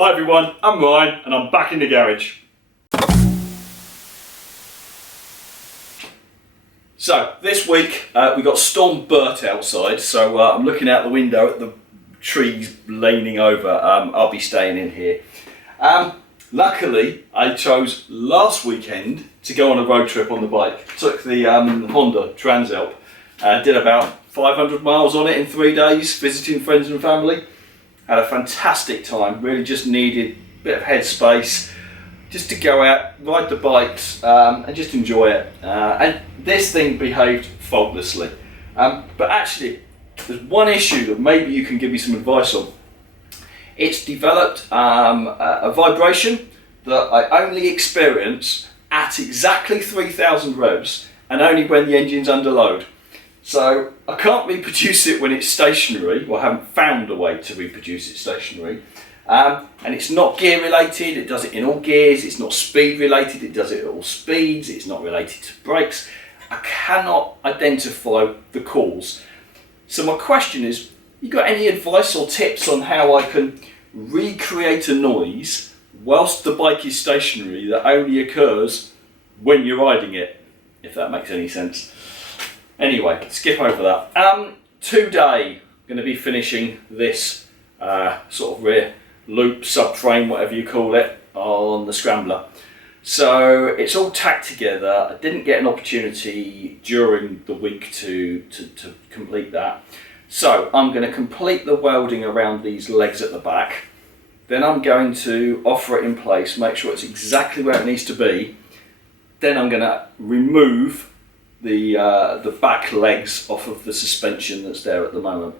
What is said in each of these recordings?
Hi everyone, I'm Ryan and I'm back in the garage. So this week we got Storm Bert outside, so I'm looking out the window at the trees leaning over. I'll be staying in here. Luckily I chose last weekend to go on a road trip on the bike. Took the Honda Transalp, did about 500 miles on it in 3 days, visiting friends and family. Had a fantastic time, really just needed a bit of headspace just to go out, ride the bikes and just enjoy it. And this thing behaved faultlessly. But actually, there's one issue that maybe you can give me some advice on. It's developed a vibration that I only experience at exactly 3000 revs and only when the engine's under load. So I can't reproduce it when it's stationary, or I haven't found a way to reproduce it stationary. And it's not gear related, it does it in all gears. It's not speed related, it does it at all speeds. It's not related to brakes. I cannot identify the cause. So my question is, you got any advice or tips on how I can recreate a noise whilst the bike is stationary that only occurs when you're riding it, if that makes any sense? Anyway, skip over that. Today, going to be finishing this sort of rear loop, subframe, whatever you call it, on the Scrambler. So it's all tacked together. I didn't get an opportunity during the week to complete that. So I'm going to complete the welding around these legs at the back. Then I'm going to offer it in place, make sure it's exactly where it needs to be. Then I'm going to remove the back legs off of the suspension that's there at the moment.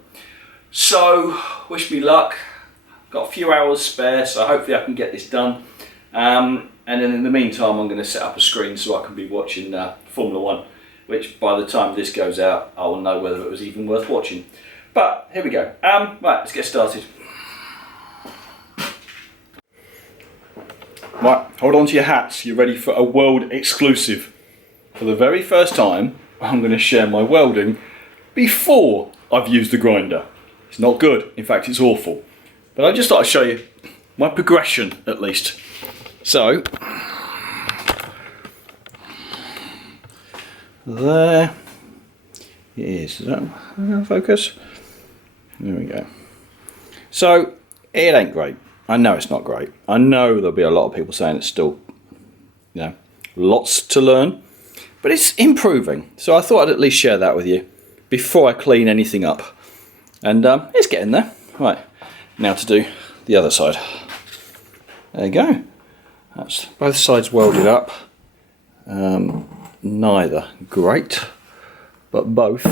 So wish me luck. Got a few hours spare, so hopefully I can get this done. And then in the meantime, I'm going to set up a screen so I can be watching Formula 1, which by the time this goes out, I will know whether it was even worth watching. But here we go. Right, let's get started. Right, hold on to your hats. You're ready for a world exclusive. For the very first time, I'm going to share my welding before I've used the grinder. It's not good, in fact it's awful. But I just thought I'd show you my progression at least. So, there it is. Is that focus? There we go. So, it ain't great. I know it's not great. I know there'll be a lot of people saying it's still, lots to learn. But it's improving, so I thought I'd at least share that with you before I clean anything up. And it's getting there. Right, now to do the other side. There you go. That's both sides welded up. Neither great, but both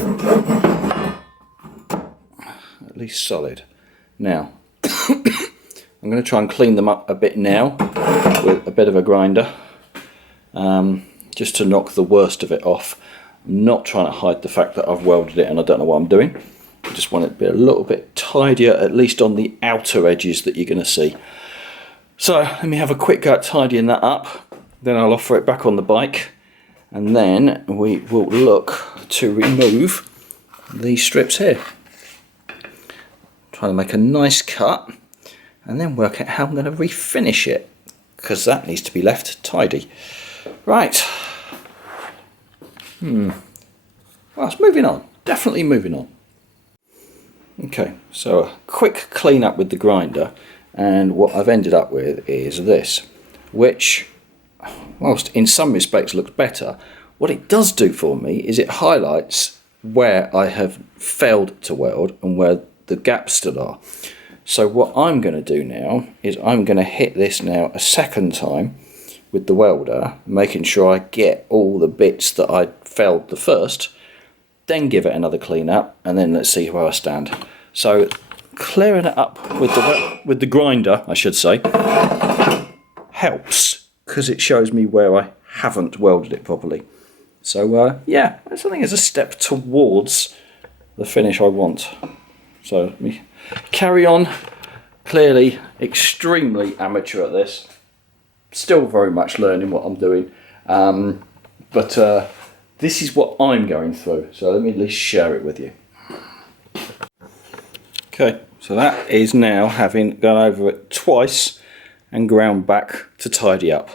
at least solid. Now, I'm going to try and clean them up a bit now with a bit of a grinder. Just to knock the worst of it off. I'm not trying to hide the fact that I've welded it and I don't know what I'm doing. I just want it to be a little bit tidier, at least on the outer edges that you're going to see. So let me have a quick go at tidying that up. Then I'll offer it back on the bike. And then we will look to remove these strips here. Trying to make a nice cut. And then work out how I'm going to refinish it, because that needs to be left tidy. Right. Well, it's moving on. Definitely moving on. Okay, so a quick clean up with the grinder, and what I've ended up with is this, which, whilst in some respects looks better, what it does do for me is it highlights where I have failed to weld and where the gaps still are. So what I'm going to do now is I'm going to hit this now a second time with the welder, making sure I get all the bits that I failed the first, then give it another clean up, and then let's see where I stand. So clearing it up with the grinder, I should say, helps, because it shows me where I haven't welded it properly. So yeah, I think it's a step towards the finish I want. So let me carry on. Clearly extremely amateur at this. Still very much learning what I'm doing, but this is what I'm going through, so let me at least share it with you. Okay, So that is now having gone over it twice and ground back to tidy up.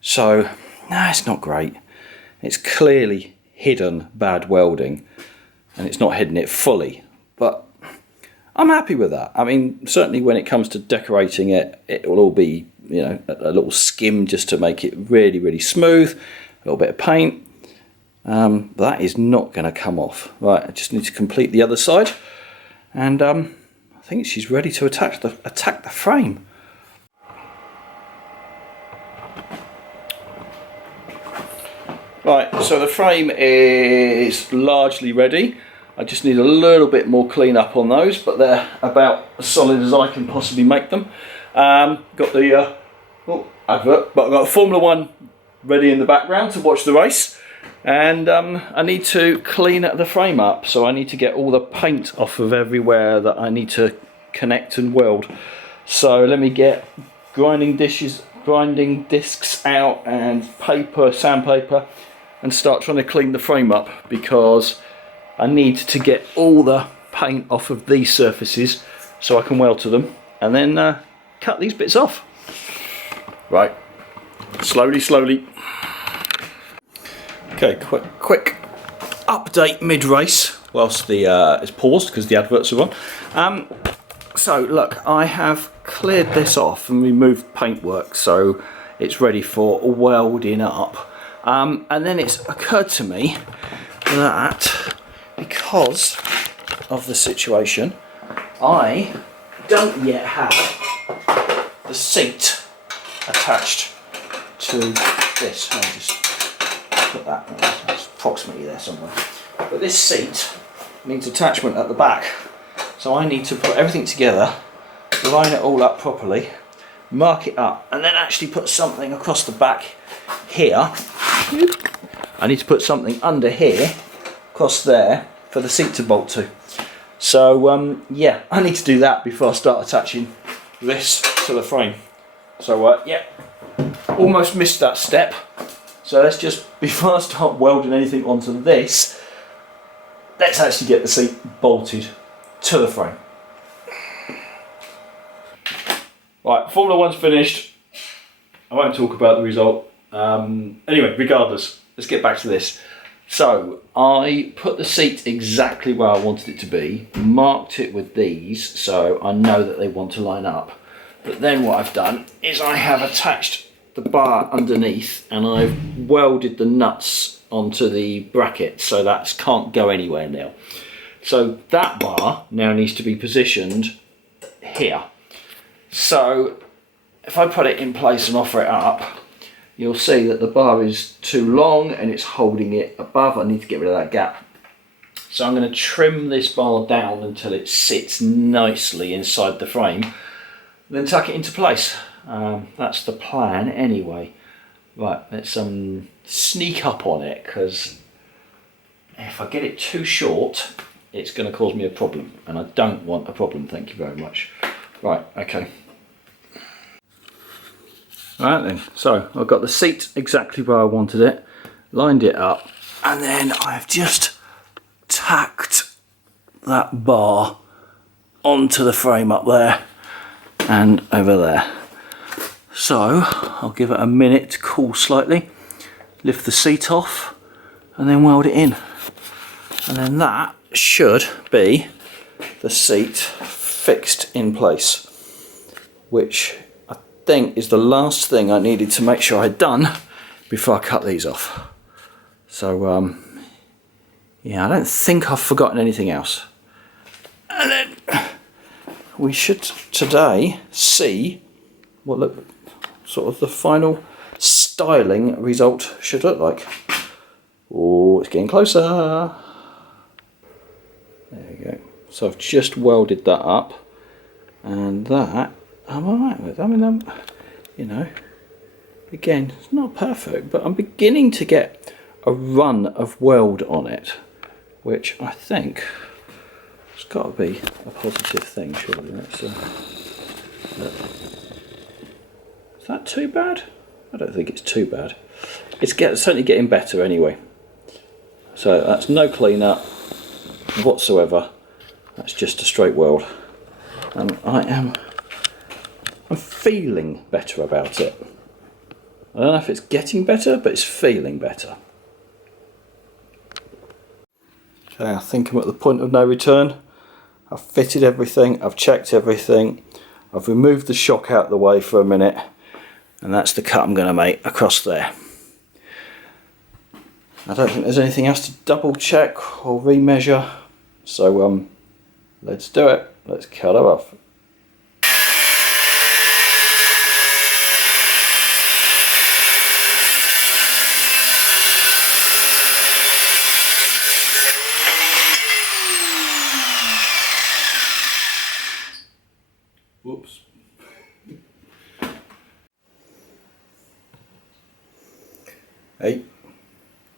So, no, it's not great. It's clearly hidden bad welding, and it's not hidden it fully, but I'm happy with that. I mean, certainly when it comes to decorating it, it will all be, you know, a little skim just to make it really, really smooth, a little bit of paint. That is not going to come off. Right, I just need to complete the other side, and I think she's ready to attack the frame. Right, so the frame is largely ready. I just need a little bit more clean up on those, but they're about as solid as I can possibly make them. Got the advert, but I've got Formula 1 ready in the background to watch the race, and I need to clean the frame up, so I need to get all the paint off of everywhere that I need to connect and weld. So let me get grinding discs out and paper, sandpaper, and start trying to clean the frame up, because I need to get all the paint off of these surfaces so I can weld to them, and then cut these bits off. Right, slowly. Okay, quick update mid-race whilst the it's paused because the adverts are on. So look, I have cleared this off and removed paintwork, so it's ready for welding up. And then it's occurred to me that because of the situation, I don't yet have the seat attached to this. I'll just put that, that's approximately there somewhere. But this seat needs attachment at the back, so I need to put everything together, line it all up properly, mark it up, and then actually put something across the back here. I need to put something under here, across there, for the seat to bolt to. So yeah, I need to do that before I start attaching this to the frame. So yeah, almost missed that step. So let's just, before I start welding anything onto this, let's actually get the seat bolted to the frame. Right, Formula 1's finished. I won't talk about the result. Anyway, regardless, let's get back to this. So I put the seat exactly where I wanted it to be, marked it with these so I know that they want to line up. But then what I've done is I have attached the bar underneath, and I've welded the nuts onto the bracket, so that can't go anywhere now. So that bar now needs to be positioned here. So if I put it in place and offer it up, you'll see that the bar is too long and it's holding it above. I need to get rid of that gap. So I'm going to trim this bar down until it sits nicely inside the frame, then tuck it into place. That's the plan anyway. Right, let's sneak up on it, because if I get it too short, it's going to cause me a problem, and I don't want a problem, thank you very much. Right, okay. Right then, so I've got the seat exactly where I wanted it, lined it up, and then I've just tacked that bar onto the frame up there and over there. So I'll give it a minute to cool slightly, lift the seat off, and then weld it in. And then that should be the seat fixed in place, which I think is the last thing I needed to make sure I'd done before I cut these off. So yeah, I don't think I've forgotten anything else. And then we should today see what sort of the final styling result should look like. Oh, it's getting closer. There we go. So I've just welded that up, and that I'm alright with. I mean, you know, again, it's not perfect, but I'm beginning to get a run of weld on it, which I think has got to be a positive thing, surely. Let's look. Is that too bad? I don't think it's too bad. It's certainly getting better anyway. So that's no clean up whatsoever. That's just a straight weld. and I'm feeling better about it. I don't know if it's getting better, but it's feeling better. Okay, I think I'm at the point of no return. I've fitted everything, I've checked everything, I've removed the shock out of the way for a minute, and that's the cut I'm going to make across there. I don't think there's anything else to double check or remeasure, so let's do it. Let's cut her off. Whoops. Hey,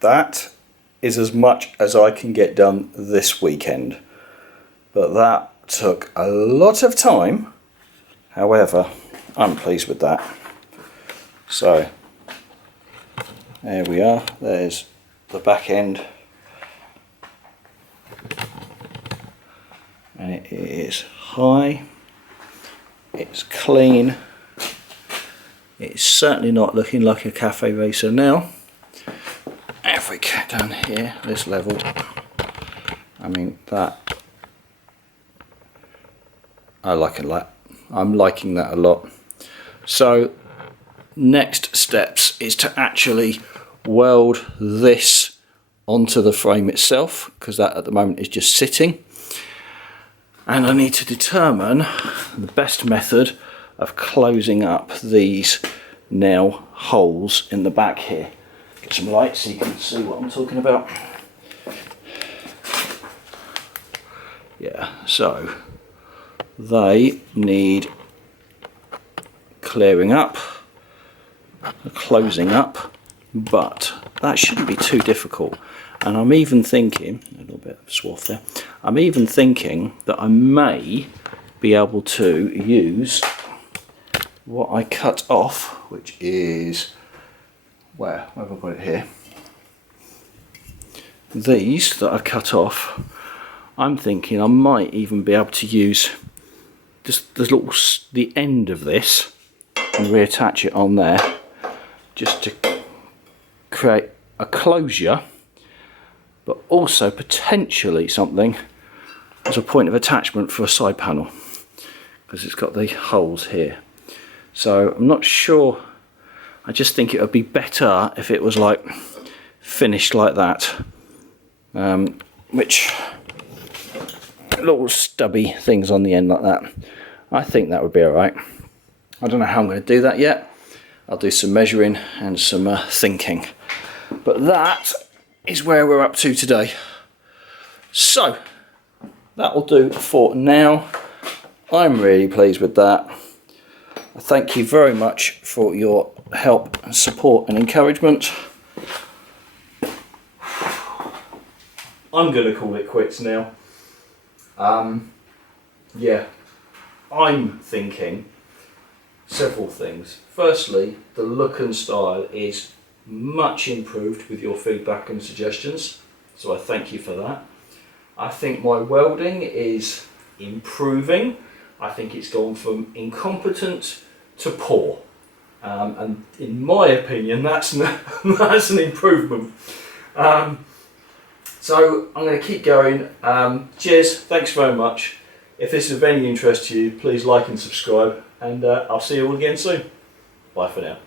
that is as much as I can get done this weekend, but that took a lot of time. However, I'm pleased with that. So there we are, there's the back end, and it is high, it's clean, it's certainly not looking like a cafe racer now. If we get down here, this level, I mean that, I like it a lot. I'm liking that a lot. So next steps is to actually weld this onto the frame itself, because that at the moment is just sitting, and I need to determine the best method of closing up these now holes in the back here. Get some light so you can see what I'm talking about. Yeah, so they need clearing up, closing up, but that shouldn't be too difficult. And I'm even thinking, a little bit of swath there, I'm even thinking that I may be able to use what I cut off, which is, where have I got it here? These that I cut off, I'm thinking I might even be able to use just the end of this and reattach it on there, just to create a closure, but also potentially something as a point of attachment for a side panel, because it's got the holes here. So I'm not sure, I just think it would be better if it was like finished like that, which little stubby things on the end like that. I think that would be alright. I don't know how I'm going to do that yet. I'll do some measuring and some thinking. But that is where we're up to today. So that will do for now. I'm really pleased with that. Thank you very much for your help and support and encouragement. I'm going to call it quits now. Yeah, I'm thinking several things. Firstly, the look and style is much improved with your feedback and suggestions, so I thank you for that. I think my welding is improving. I think it's gone from incompetent to poor, and in my opinion that's an improvement. So I'm going to keep going. Cheers, thanks very much. If this is of any interest to you, please like and subscribe, and I'll see you all again soon. Bye for now.